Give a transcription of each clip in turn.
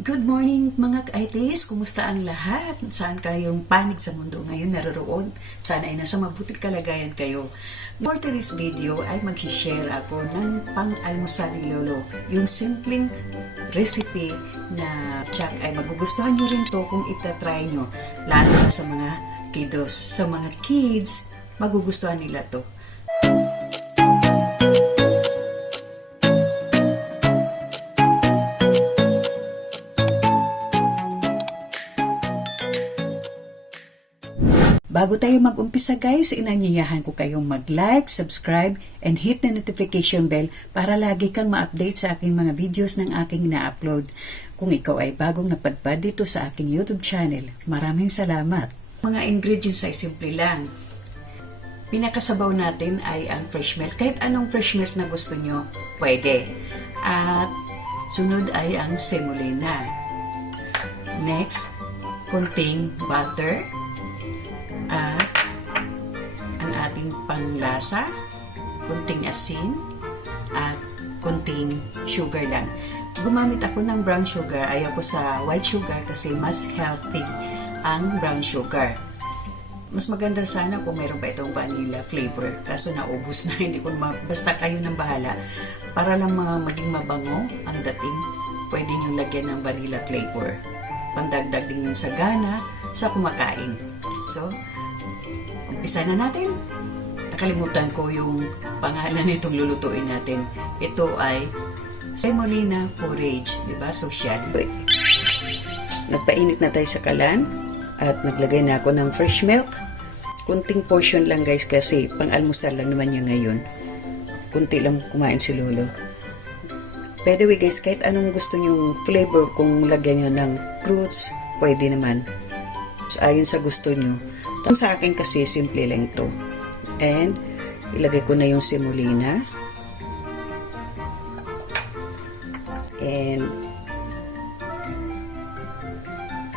Good morning mga ka-ITs! Kumusta ang lahat? Saan kayong panig sa mundo ngayon naroroon? Sana ay nasa mabuting kalagayan kayo. For today's video ay mag-share ako ng pang-almusal ni Lolo. Yung simpleng recipe na tsak ay magugustuhan nyo rin to kung itatry nyo. Lalo na sa mga kiddos. Sa mga kids, magugustuhan nila to. Bago tayo mag-umpisa guys, inanyayahan ko kayong mag-like, subscribe, and hit the notification bell para lagi kang ma-update sa aking mga videos ng aking na-upload. Kung ikaw ay bagong napadpad dito sa aking YouTube channel, maraming salamat. Mga ingredients ay simple lang. Pinakasabaw natin ay ang fresh milk. Kahit anong fresh milk na gusto nyo, pwede. At sunod ay ang semolina. Next, kunting butter ating panglasa, kunting asin, at kunting sugar lang. Gumamit ako ng brown sugar. Ayaw ko sa white sugar kasi mas healthy ang brown sugar. Mas maganda sana kung mayroon pa itong vanilla flavor. Kaso naubos na, hindi ko ma- basta kayo nang bahala. Para lang ma- maging mabango ang dating, pwede nyo lagyan ng vanilla flavor. Pandagdag din sa gana, sa kumakain. So, umpisa na natin. Nakalimutan ko yung pangalan nitong lulutuin natin. Ito ay semolina porridge, di ba? Social. Nagpainit na tayo sa kalan at naglagay na ako ng fresh milk. Kunting portion lang guys kasi pang-almusal lang naman niya ngayon. Kunti lang kumain si Lolo. By the way guys, kahit anong gusto nyong flavor kung lagyan nyo ng fruits, pwede naman. So, ayon sa gusto nyo. Sa akin kasi, simple lang to. And, ilagay ko na yung semolina. And,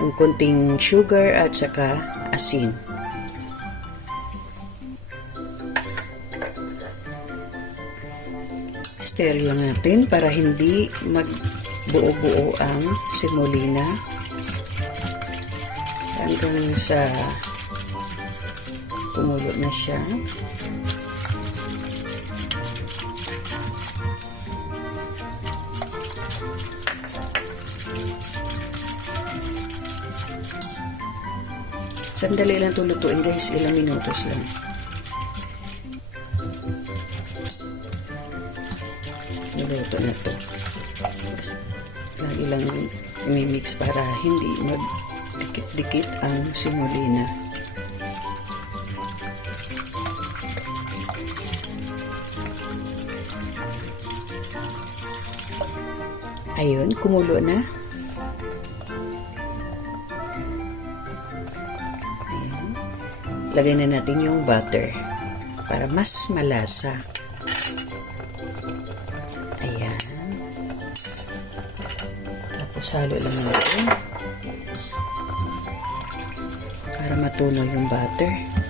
ang kunting sugar at saka asin. Stir lang natin para hindi magbuo-buo ang semolina hanggang sa kumulo na siya. Sandali lang ito lutuin guys, ilang minutos lang. Niluto na to. Lagi lang imimix para hindi magdikit-dikit ang simulina. Ayun, kumulo na. Ayan. Lagay na natin yung butter para mas malasa. Ayan. Tapos halo lang natin para matunaw yung butter.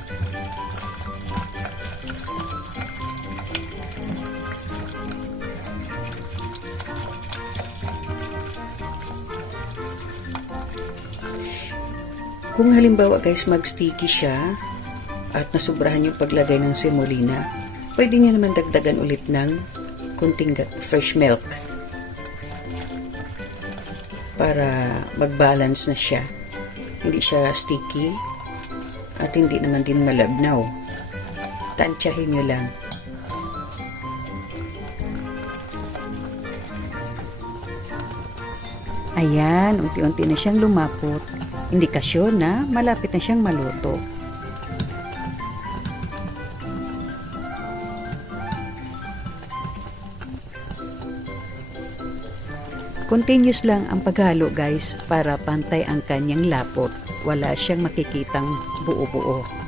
Kung halimbawa guys mag-sticky siya at nasubrahan yung paglagay ng semolina, pwede nyo naman dagdagan ulit ng kunting fresh milk para mag-balance na siya. Hindi siya sticky at hindi naman din malabnaw. Tansyahin nyo lang. Ayan, unti-unti na siyang lumapot. Indikasyon na malapit na siyang maluto. Continuous lang ang paghalo guys para pantay ang kanyang lapot. Wala siyang makikitang buo-buo.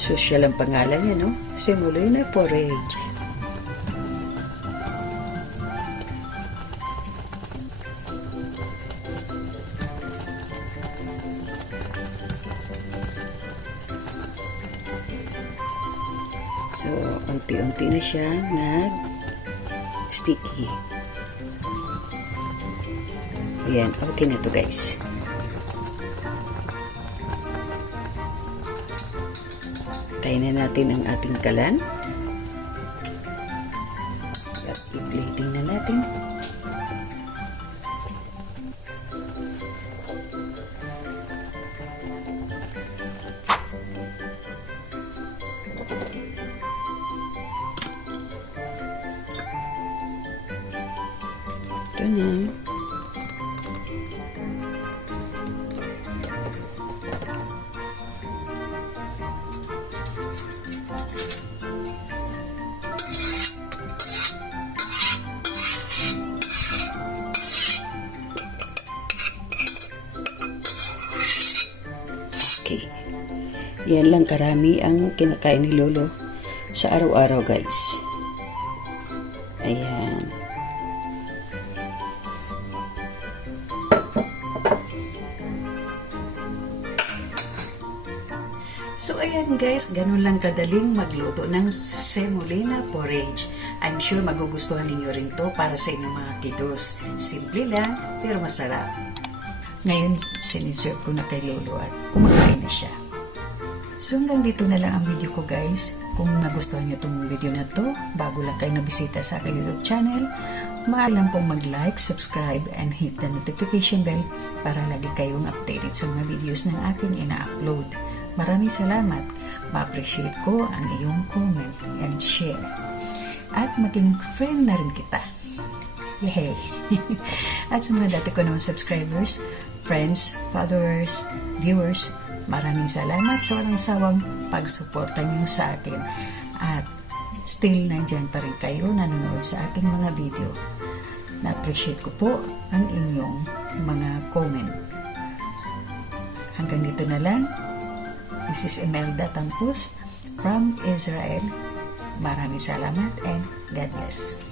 Social ang pangalan niya, no? Simuloy na porridge. So, unti-unti na siya nag-sticky. Ayan, okay na to guys. Tayin na natin ang ating kalan. At i-plating na natin. Ito Yan lang karami ang kinakain ni Lolo sa araw-araw guys. Ayan. So ayan guys, ganun lang kadaling magluto ng semolina porridge. I'm sure magugustuhan ninyo rin to para sa inyong mga kiddos. Simple lang, pero masarap. Ngayon, siniserve ko na kay Lolo at kumakain na siya. So hanggang dito na lang ang video ko guys. Kung nagustuhan niyo itong video na to, bago lang kayo nabisita sa aking YouTube channel, maalam pong mag-like, subscribe, and hit the notification bell para lagi kayong updated sa mga videos ng aking ina-upload. Maraming salamat. Ma-appreciate ko ang iyong comment and share. At maging friend na rin kita. Yay! At sa mga dati ko naman subscribers, friends, followers, viewers, maraming salamat sa walang sawang pagsuporta niyo sa akin. At still nandyan pa rin kayo nanonood sa aking mga video. Na-appreciate ko po ang inyong mga comment. Hanggang dito na lang. This is Imelda Tampus from Israel. Maraming salamat and God bless.